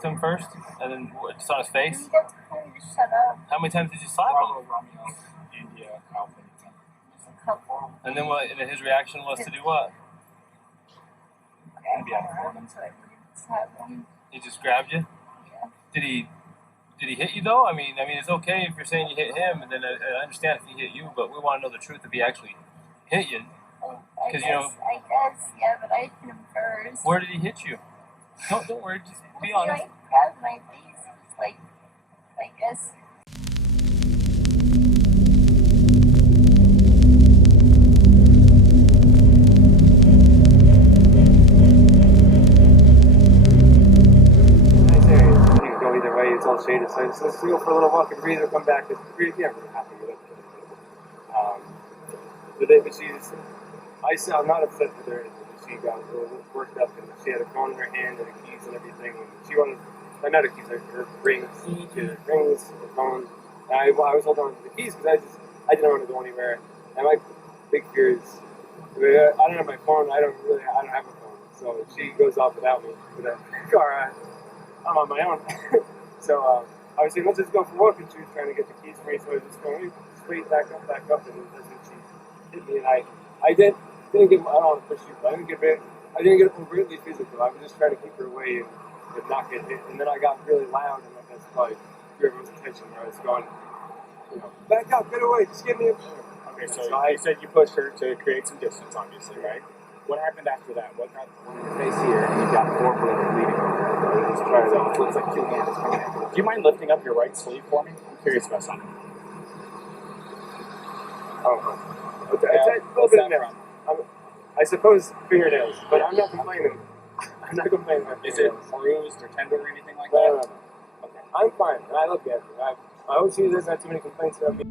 talk to him first, and then just on his face? You have to tell him to shut up. How many times did you slap him? Romeo, India, Alpha. Just a couple. And then what? And then his reaction was to do what? I ran until I wouldn't slap him. He just grabbed you. Yeah. Did he hit you though? I mean, it's okay if you're saying you hit him, and then I understand if he hit you, but we want to know the truth if he actually hit you. I guess, yeah, but I hit him first. Where did he hit you? Don't worry, just be He honest. like grabbed my face. It's like, I guess. Go either way, it's all shaded, so let's go for a little walk and breathe and come back. Yeah, I'm really happy with it. I'm not upset with her. She got a little worked up and she had a phone in her hand and the keys and everything. And she wanted, not her keys, her rings, her phone. And I was holding on to the keys because I didn't want to go anywhere. And my big fear is, I don't have my phone. I don't have a phone. So she goes off without me with a car. I'm on my own. So I was saying, let's just go for a walk, and she was trying to get the keys for me, so I was just going straight back up, and that's when she hit me, and I didn't get, I don't want to push you, but I didn't get overtly physical. I was just trying to keep her away and not get hit, and then I got really loud, and that's probably drew everyone's attention, where I was going, back up, get away, just get me a phone. Okay, so you said you pushed her to create some distance, obviously, right? What happened after that? What got in your face here, and you got 4 blood bleeding over? So it looks like 2 hands coming in. Do you mind lifting up your right sleeve for me? I'm curious about something. Oh, okay. It's a little bit of nails. I suppose fingernails, but I'm not complaining. I'm not complaining about Is it bruised or tender or anything like that? No. Okay. I'm fine, and I look at it. I hope she doesn't have too many complaints about me.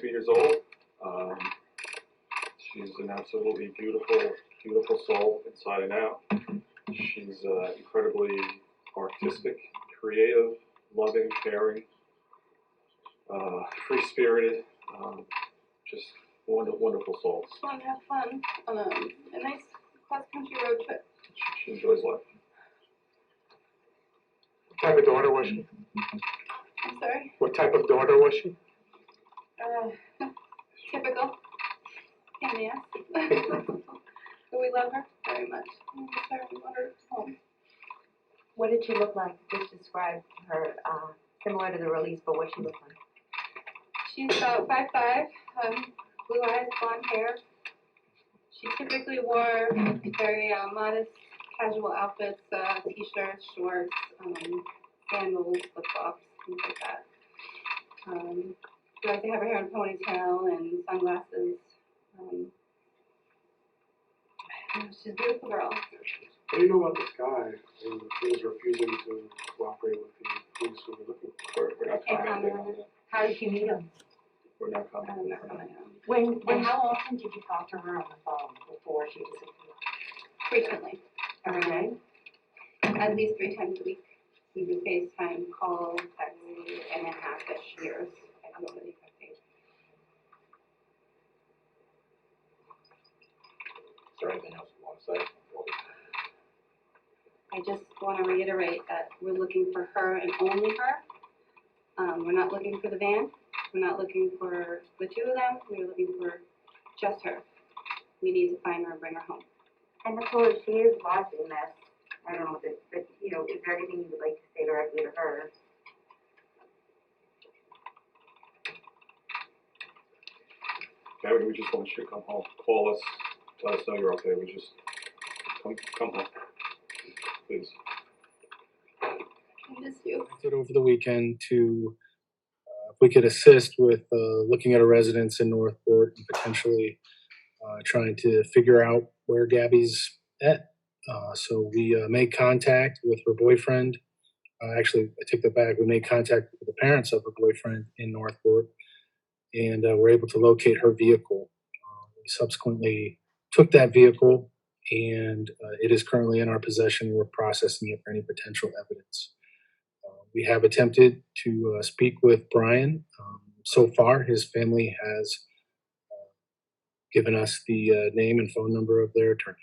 22 years old. She's an absolutely beautiful soul inside and out. She's incredibly artistic, creative, loving, caring, free-spirited, just wonderful soul. Just wanted to have fun on a nice cross-country road trip. She enjoys life. What type of daughter was she? I'm sorry? What type of daughter was she? Typical. Pain in the ass. But we love her very much. We miss her and we want her home. What did she look like? Just describe her, similar to the release, but what she looked like. She's about 5'5", blue eyes, blonde hair. She typically wore very modest, casual outfits, t-shirts, shorts, sandals, flip-flops, things like that. She liked to have her hair in a ponytail and sunglasses. She's a beautiful girl. What do you know about this guy and he was refusing to cooperate with the police who were looking for? We're not Can't commenting comment on on that. How did you meet him? We're not commenting. Not commenting on it. When how often did you talk to her on the phone before she disappeared? Frequently. Every day? At least 3 times a week. We would FaceTime, call, text, and a half-ish years. I don't know the exact date. Is there anything else you want to say? I just want to reiterate that we're looking for her and only her. We're not looking for the van. We're not looking for the 2 of them. We're looking for just her. We need to find her and bring her home. And Nicole, she is lost in this. I don't know, but you know, is there anything you would like to say directly to her? Okay, we just want you to come home. Call us. Let us know you're okay. We just come home, please. I miss you. Over the weekend to if we could assist with looking at a residence in Northport and potentially trying to figure out where Gabby's at. So we made contact with her boyfriend. Actually, I take that back. We made contact with the parents of her boyfriend in Northport, and were able to locate her vehicle. We subsequently took that vehicle, and it is currently in our possession. We're processing it for any potential evidence. We have attempted to speak with Brian. So far, his family has given us the name and phone number of their attorney.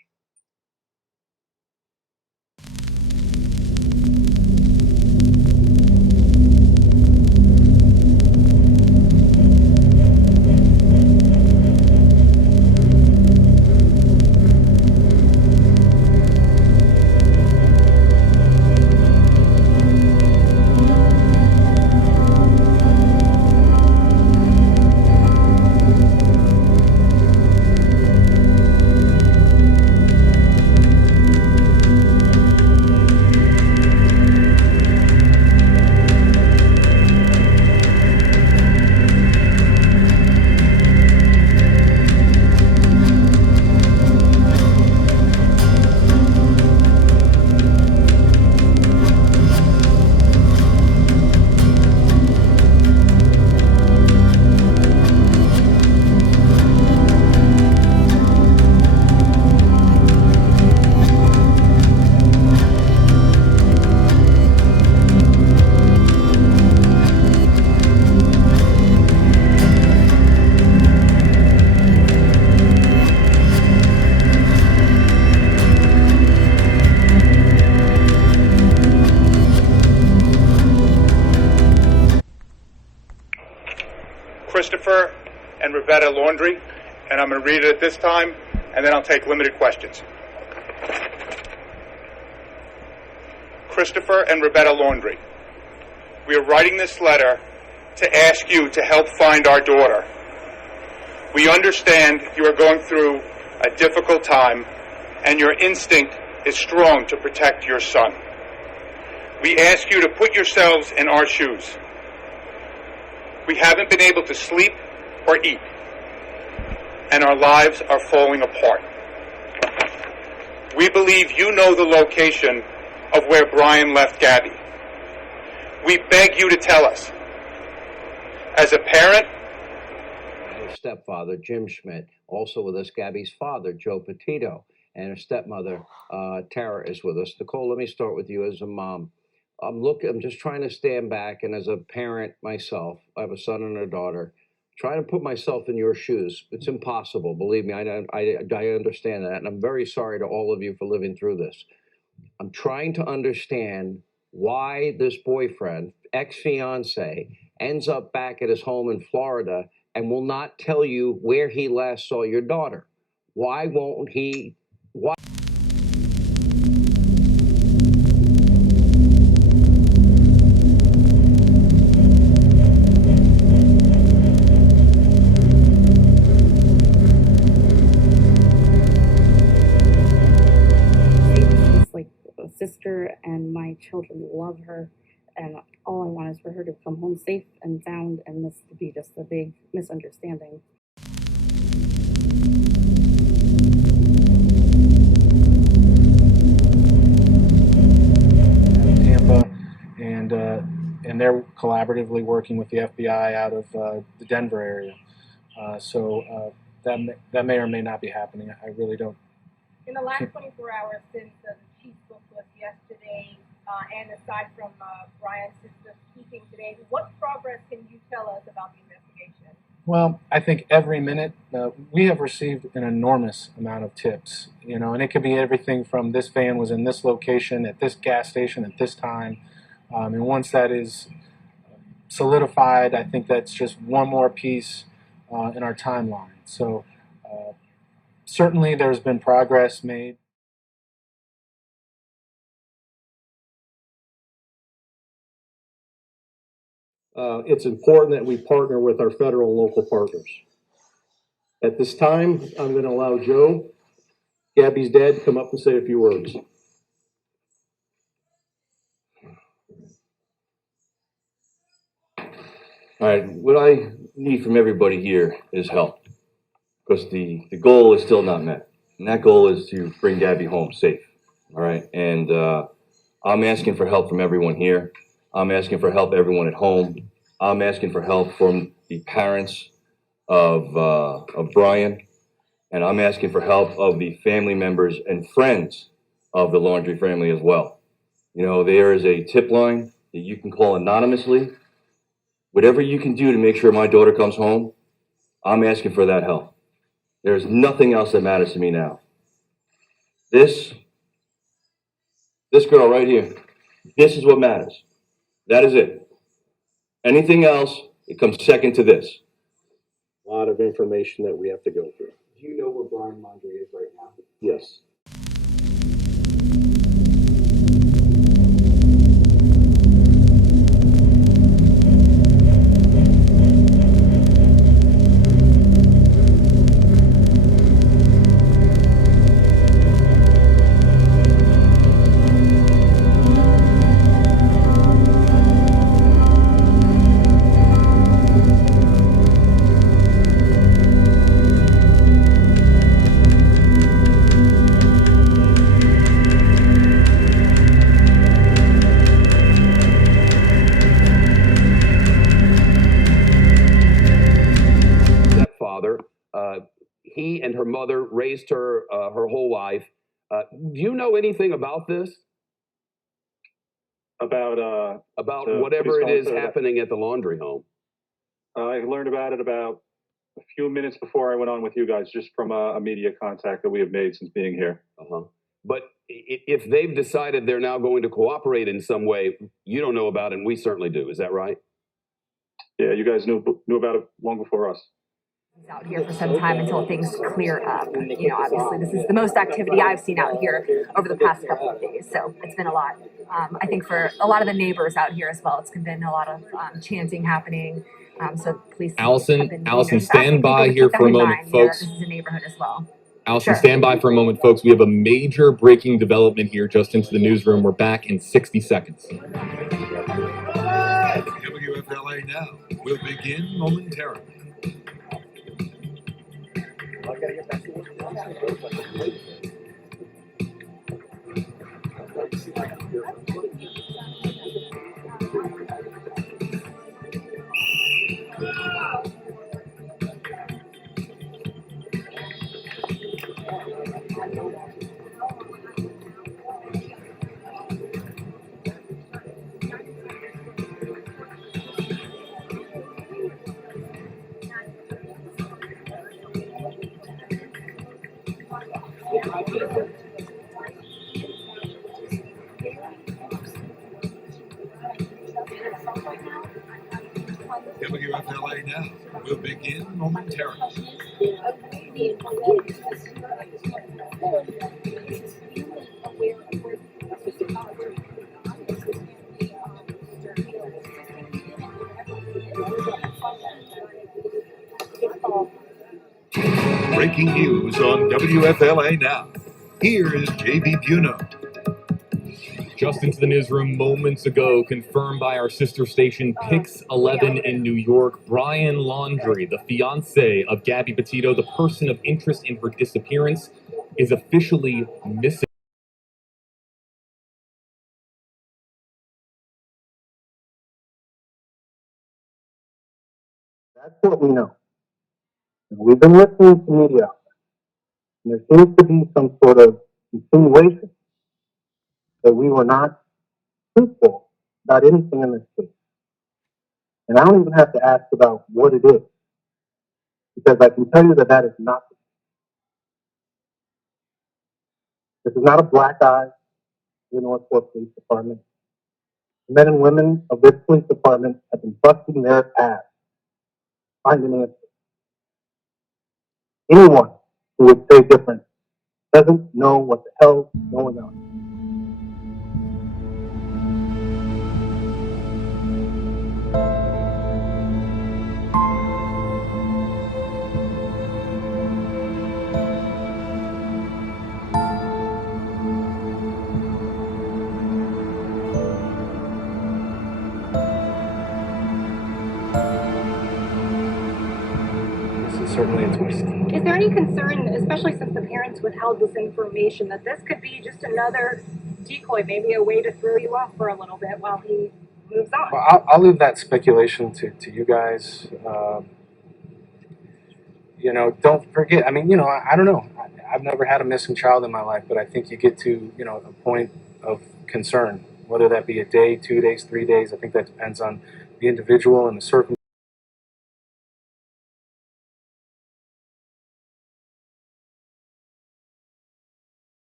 Christopher and Rebecca Laundrie, and I'm going to read it at this time, and then I'll take limited questions. Christopher and Rebecca Laundrie, we are writing this letter to ask you to help find our daughter. We understand you are going through a difficult time, and your instinct is strong to protect your son. We ask you to put yourselves in our shoes. We haven't been able to sleep or eat, and our lives are falling apart. We believe you know the location of where Brian left Gabby. We beg you to tell us. As a parent, her stepfather, Jim Schmidt. Also with us, Gabby's father, Joe Petito, and her stepmother, Tara, is with us. Nicole, let me start with you as a mom. I'm just trying to stand back, and as a parent myself, I have a son and a daughter. Try to put myself in your shoes. It's impossible, believe me. I understand that, and I'm very sorry to all of you for living through this. I'm trying to understand why this boyfriend, ex-fiance, ends up back at his home in Florida and will not tell you where he last saw your daughter. Why won't he? Why? Sister, and my children love her, and all I want is for her to come home safe and sound, and this to be just a big misunderstanding. Tampa, and they're collaboratively working with the FBI out of the Denver area. That may or may not be happening. I really don't. In the last 24 hours since the chief spoke to us yesterday, and aside from Brian's sister speaking today, what progress can you tell us about the investigation? Well, I think every minute we have received an enormous amount of tips, and it could be everything from this van was in this location at this gas station at this time. And once that is solidified, I think that's just one more piece in our timeline. So certainly there's been progress made. It's important that we partner with our federal and local partners. At this time, I'm going to allow Joe, Gabby's dad, to come up and say a few words. All right, what I need from everybody here is help, because the goal is still not met, and that goal is to bring Gabby home safe. All right, and I'm asking for help from everyone here. I'm asking for help everyone at home. I'm asking for help from the parents of Brian, and I'm asking for help of the family members and friends of the Laundrie family as well. There is a tip line that you can call anonymously. Whatever you can do to make sure my daughter comes home, I'm asking for that help. There's nothing else that matters to me now. This girl right here, this is what matters. That is it. Anything else, it comes second to this. A lot of information that we have to go through. Do you know where Brian Laundrie is right now? Yes. He and her mother raised her her whole life. Do you know anything about this? About whatever it is happening at the Laundrie home. I learned about it about a few minutes before I went on with you guys, just from a media contact that we have made since being here. But if they've decided they're now going to cooperate in some way, you don't know about it, and we certainly do. Is that right? Yeah, you guys knew about it long before us. Out here for some time until things clear up. Obviously this is the most activity I've seen out here over the past couple of days, so it's been a lot. I think for a lot of the neighbors out here as well, it's been a lot of chanting happening. So police. Allison, stand by here for a moment, folks. This is a neighborhood as well. Allison, stand by for a moment, folks. We have a major breaking development here just into the newsroom. We're back in 60 seconds. WFLA Now will begin momentarily. I gotta get back to work. WFLA Now will begin momentarily. Breaking news on WFLA Now. Here is JB Buno. Just into the newsroom moments ago, confirmed by our sister station Pix 11 in New York, Brian Laundrie, the fiance of Gabby Petito, the person of interest in her disappearance, is officially missing. That's what we know. And we've been listening to media, and there seems to be some sort of insinuation that we were not truthful about anything in this case. And I don't even have to ask about what it is, because I can tell you that that is not the case. This is not a black eye to the Northport Police Department. The men and women of this police department have been busting their ass to find an answer. Anyone who would say different doesn't know what the hell is going on. This is certainly a twist. Is there any concern, especially since the parents withheld this information, that this could be just another decoy, maybe a way to throw you off for a little bit while he moves on? Well, I'll leave that speculation to you guys. Don't forget. I mean, I don't know. I've never had a missing child in my life, but I think you get to, a point of concern, whether that be a day, 2 days, 3 days. I think that depends on the individual and the circumstances.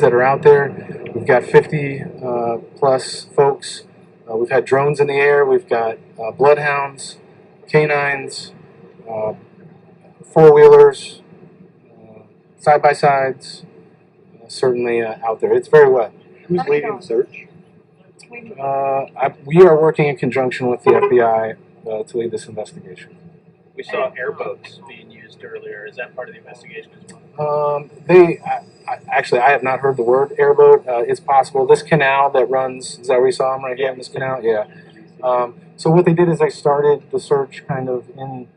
That are out there. We've got 50 plus folks. We've had drones in the air. We've got bloodhounds, canines, four-wheelers, side-by-sides, certainly out there. It's very wet. Who's leading the search? We are working in conjunction with the FBI to lead this investigation. We saw airboats being used earlier. Is that part of the investigation as well? Actually, I have not heard the word airboat. It's possible. This canal that runs, is that where you saw them right here in this canal? Yeah. So what they did is they started the search kind of in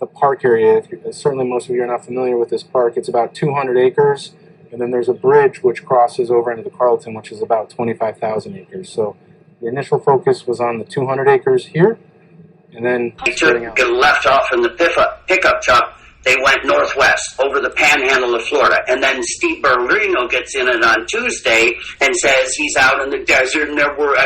the park area. Certainly most of you are not familiar with this park. It's about 200 acres, and then there's a bridge which crosses over into the Carlton, which is about 25,000 acres. So the initial focus was on the 200 acres here, and then Get left off in the pickup truck. They went northwest over the panhandle of Florida. And then Steve Berlino gets in it on Tuesday and says he's out in the desert and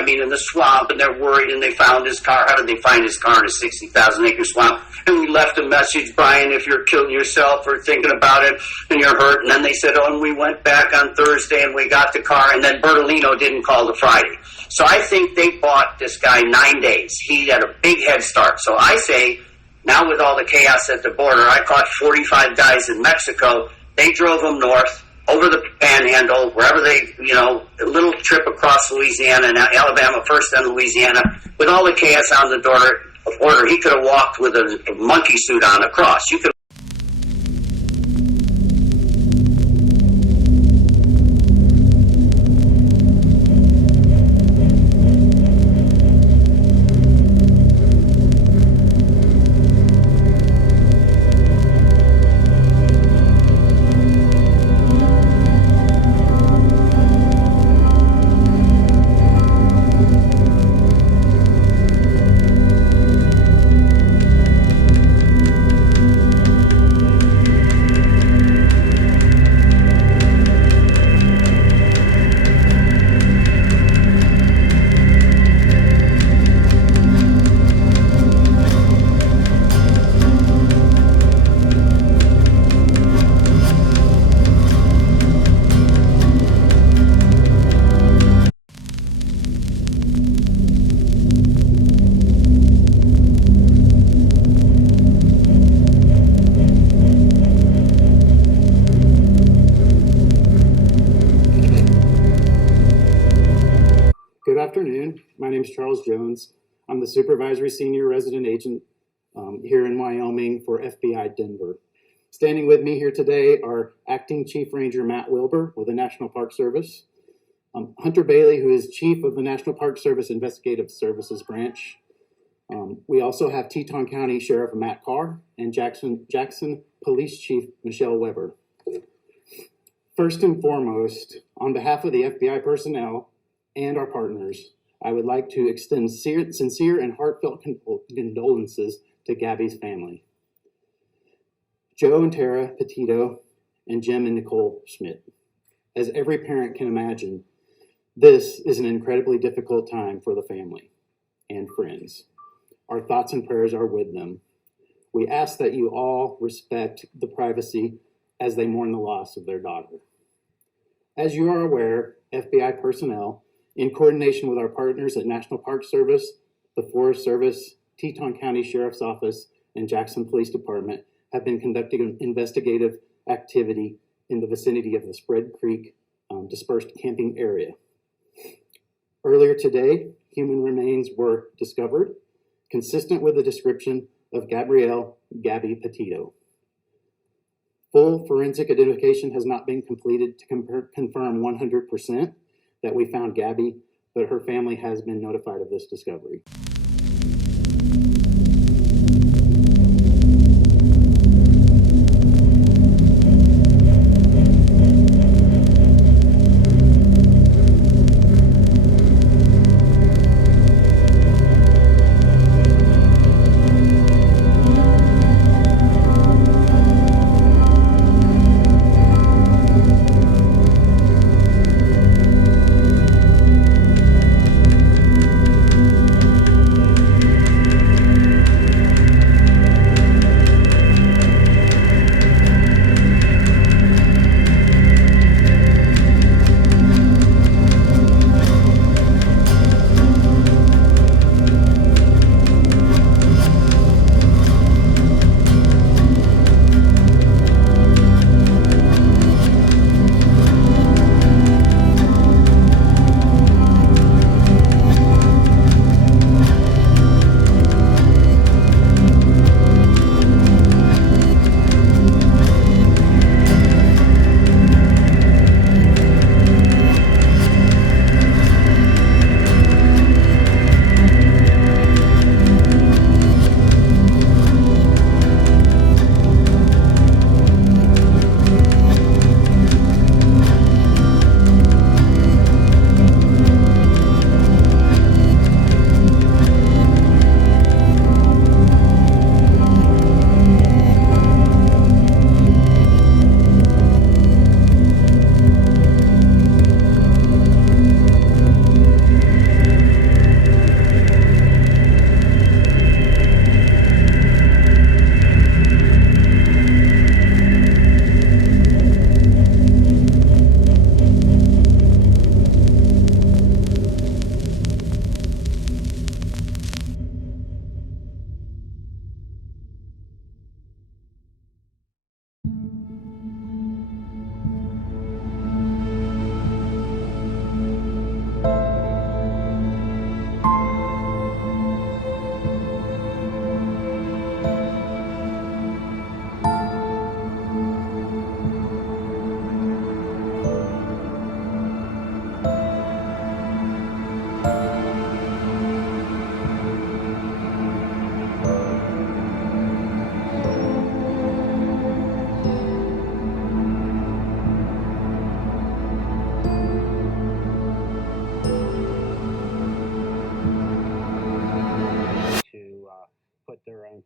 in the swamp, and they're worried, and they found his car. How did they find his car in a 60,000 acre swamp? And we left a message, Brian, if you're killing yourself or thinking about it and you're hurt. And then they said, and we went back on Thursday and we got the car. And then Bertolino didn't call the Friday. So I think they bought this guy 9 days. He had a big head start. So I say, now with all the chaos at the border, I caught 45 guys in Mexico. They drove them north, over the panhandle, wherever a little trip across Louisiana and Alabama, first then Louisiana. With all the chaos on the border, he could have walked with a monkey suit on across. You could afternoon. My name is Charles Jones. I'm the Supervisory Senior Resident Agent here in Wyoming for FBI Denver. Standing with me here today are Acting Chief Ranger Matt Wilbur with the National Park Service, Hunter Bailey, who is Chief of the National Park Service Investigative Services Branch. We also have Teton County Sheriff Matt Carr and Jackson Police Chief Michelle Weber. First and foremost, on behalf of the FBI personnel and our partners, I would like to extend sincere and heartfelt condolences to Gabby's family. Joe and Tara Petito and Jim and Nicole Schmidt. As every parent can imagine, this is an incredibly difficult time for the family and friends. Our thoughts and prayers are with them. We ask that you all respect the privacy as they mourn the loss of their daughter. As you are aware, FBI personnel, in coordination with our partners at National Park Service, the Forest Service, Teton County Sheriff's Office, and Jackson Police Department, have been conducting investigative activity in the vicinity of the Spread Creek dispersed camping area. Earlier today, human remains were discovered, consistent with the description of Gabby Petito. Full forensic identification has not been completed to confirm 100% that we found Gabby, but her family has been notified of this discovery.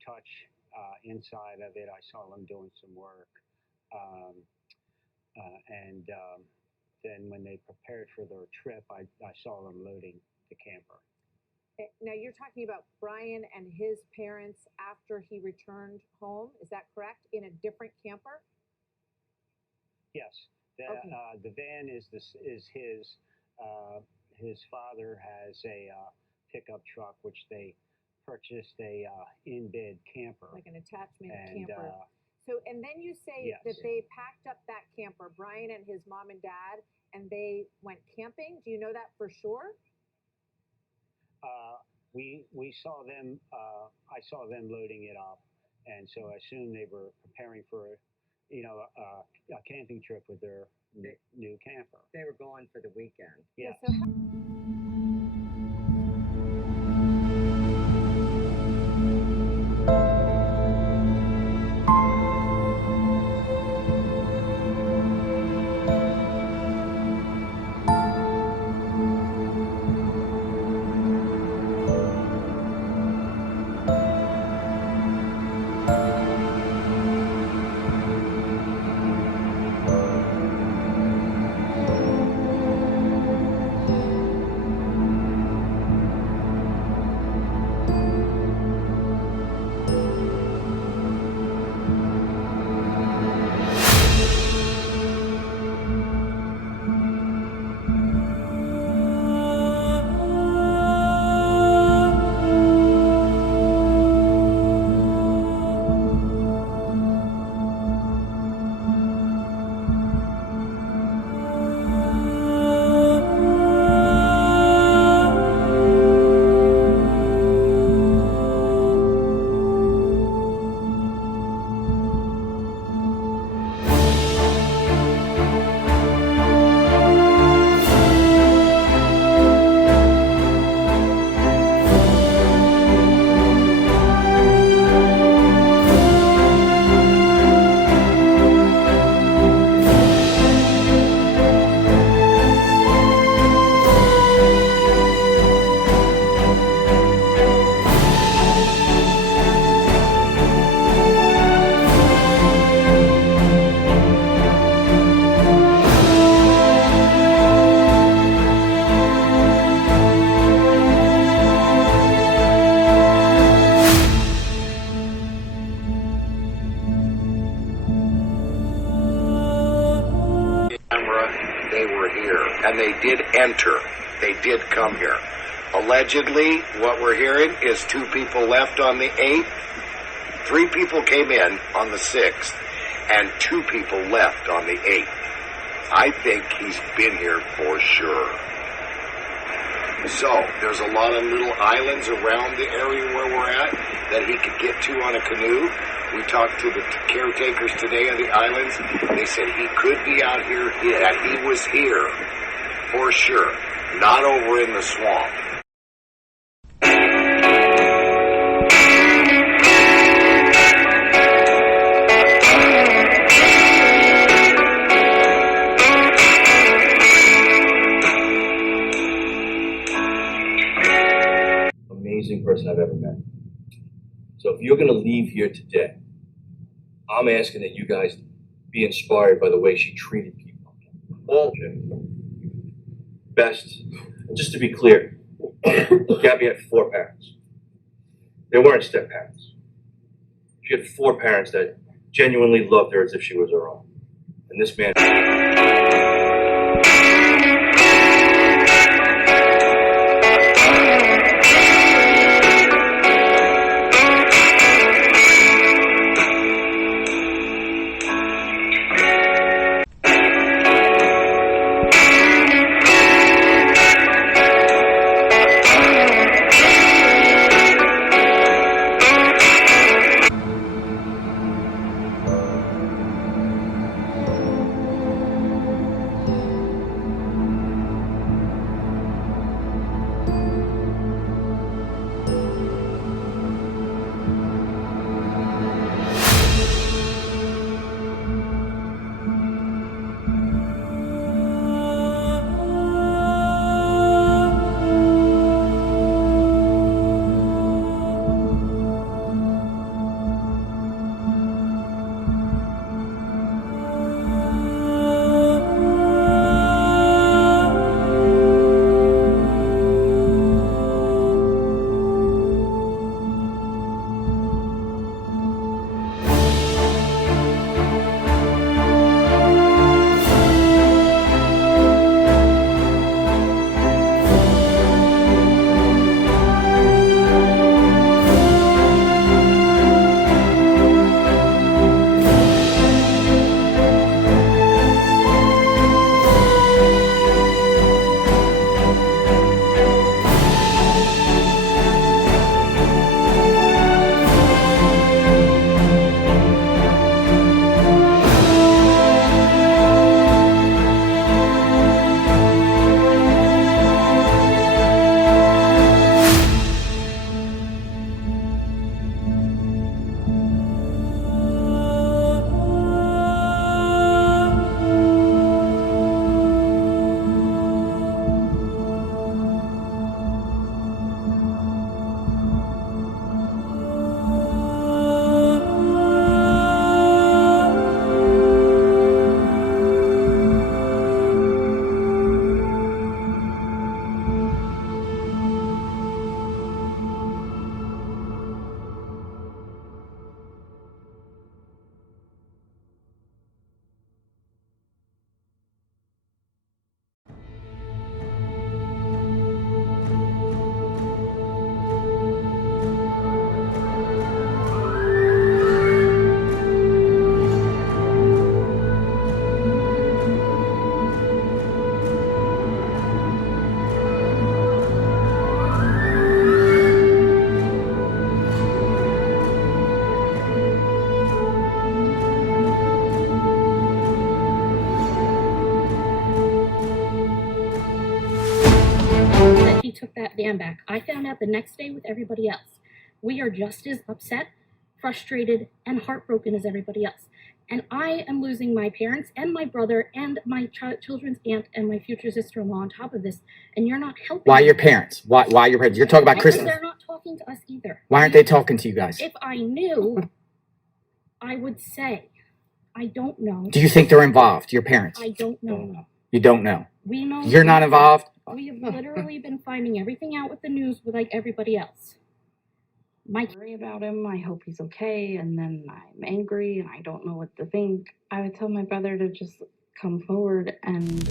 touch inside of it. I saw them doing some work. Then when they prepared for their trip, I saw them loading the camper. Now you're talking about Brian and his parents after he returned home. Is that correct? In a different camper? Yes. The van is his. His father has a pickup truck, which they purchased a in-bed camper. Like an attachment camper. And then you say yes. that they packed up that camper, Brian and his mom and dad, and they went camping. Do you know that for sure? we saw them. I saw them loading it up, and so I assumed they were preparing for, a camping trip with their new camper. They were going for the weekend. Yeah. They were here, and they did enter. They did come here. Allegedly, what we're hearing is 2 people left on the 8th. 3 people came in on the 6th, and 2 people left on the 8th. I think he's been here for sure. So, there's a lot of little islands around the area where we're at that he could get to on a canoe. We talked to the caretakers today of the islands. They said he could be out here, that he was here for sure, not over in the swamp. Amazing person I've ever met. So if you're going to leave here today, I'm asking that you guys be inspired by the way she treated people. All best. Just to be clear, Gabby had 4 parents. They weren't step parents. She had 4 parents that genuinely loved her as if she was her own. And this man. he took that dam back. I found out the next day with everybody else. We are just as upset, frustrated, and heartbroken as everybody else. And I am losing my parents and my brother and my children's aunt and my future sister-in-law on top of this, and you're not helping. Why your parents? Why your parents? You're talking about Christmas. They're not talking to us either. Why aren't they talking to you guys? If I knew, I would say. I don't know. Do you think they're involved, your parents? I don't know. You don't know? We know. You're not involved? We have literally been finding everything out with the news with like everybody else. I worry about him. I hope he's okay. And then I'm angry and I don't know what to think. I would tell my brother to just come forward and...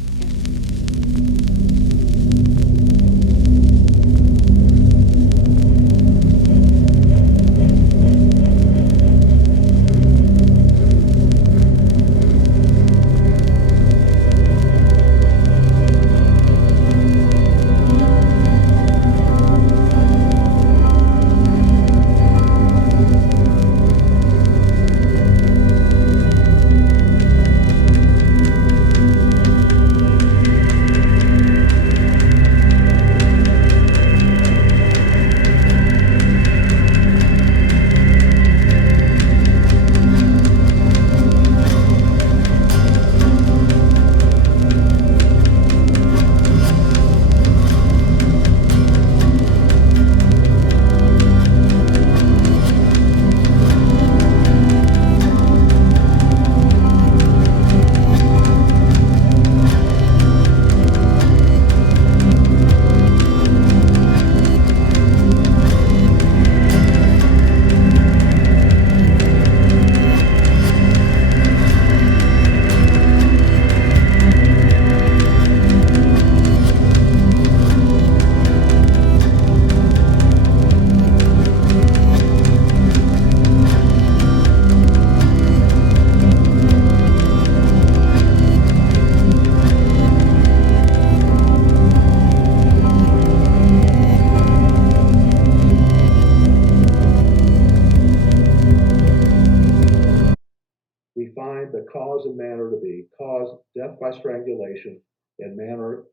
We find the cause and manner to be cause death by strangulation and manner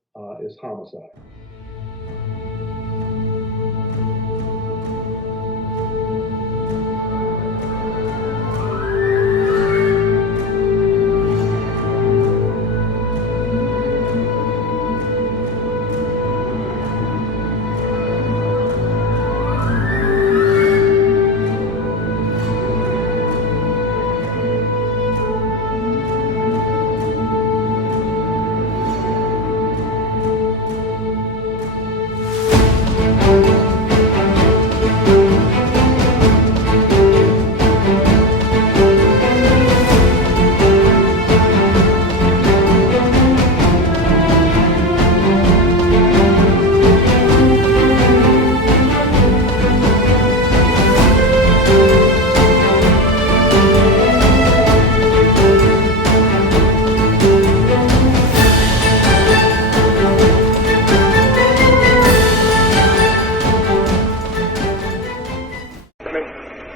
is homicide.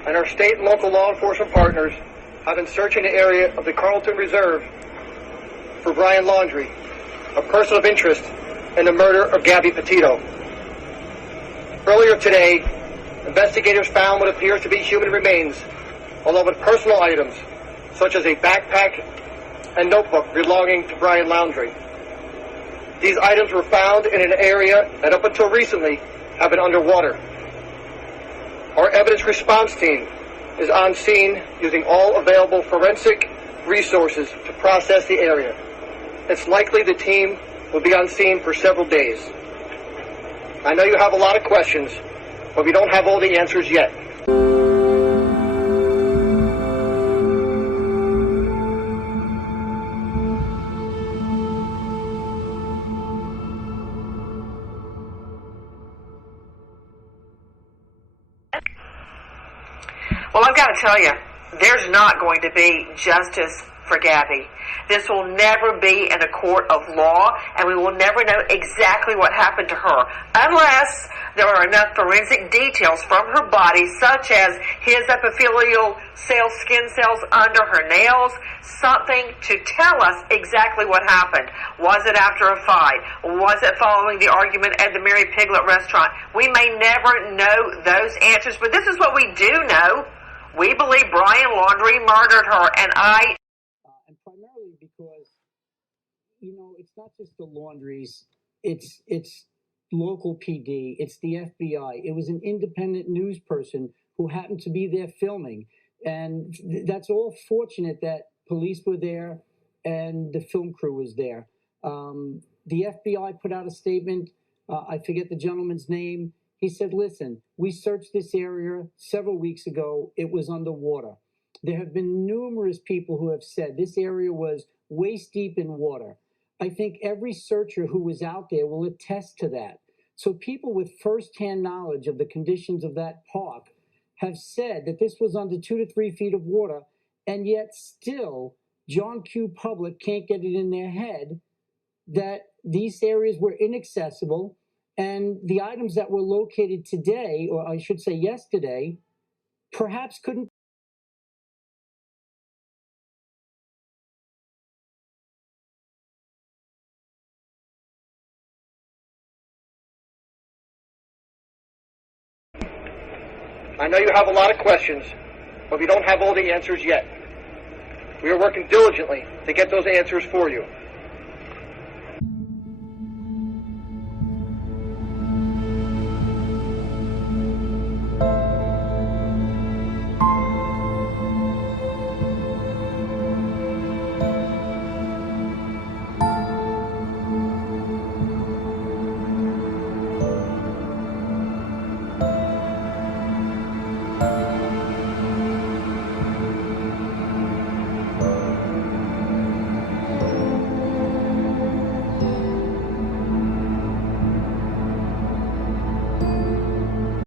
And our state and local law enforcement partners have been searching the area of the Carlton Reserve for Brian Laundrie, a person of interest in the murder of Gabby Petito. Earlier today, investigators found what appears to be human remains, along with personal items such as a backpack and notebook belonging to Brian Laundrie. These items were found in an area that up until recently have been underwater. Our evidence response team is on scene using all available forensic resources to process the area. It's likely the team will be on scene for several days. I know you have a lot of questions, but we don't have all the answers yet. Well, I've got to tell you, there's not going to be justice for Gabby. This will never be in a court of law, and we will never know exactly what happened to her unless there are enough forensic details from her body, such as his epithelial cells, skin cells under her nails, something to tell us exactly what happened. Was it after a fight? Was it following the argument at the Mary Piglet restaurant? We may never know those answers, but this is what we do know. We believe Brian Laundrie murdered her, and and primarily because, it's not just the Laundries, it's local PD, it's the FBI. It was an independent news person who happened to be there filming. And that's all fortunate that police were there and the film crew was there. The FBI put out a statement. I forget the gentleman's name. He said, listen, we searched this area several weeks ago. It was underwater. There have been numerous people who have said this area was waist deep in water. I think every searcher who was out there will attest to that. So people with firsthand knowledge of the conditions of that park have said that this was under 2 to 3 feet of water, and yet still John Q. Public can't get it in their head that these areas were inaccessible, and the items that were located today, or I should say yesterday, perhaps couldn't. I know you have a lot of questions, but we don't have all the answers yet. We are working diligently to get those answers for you.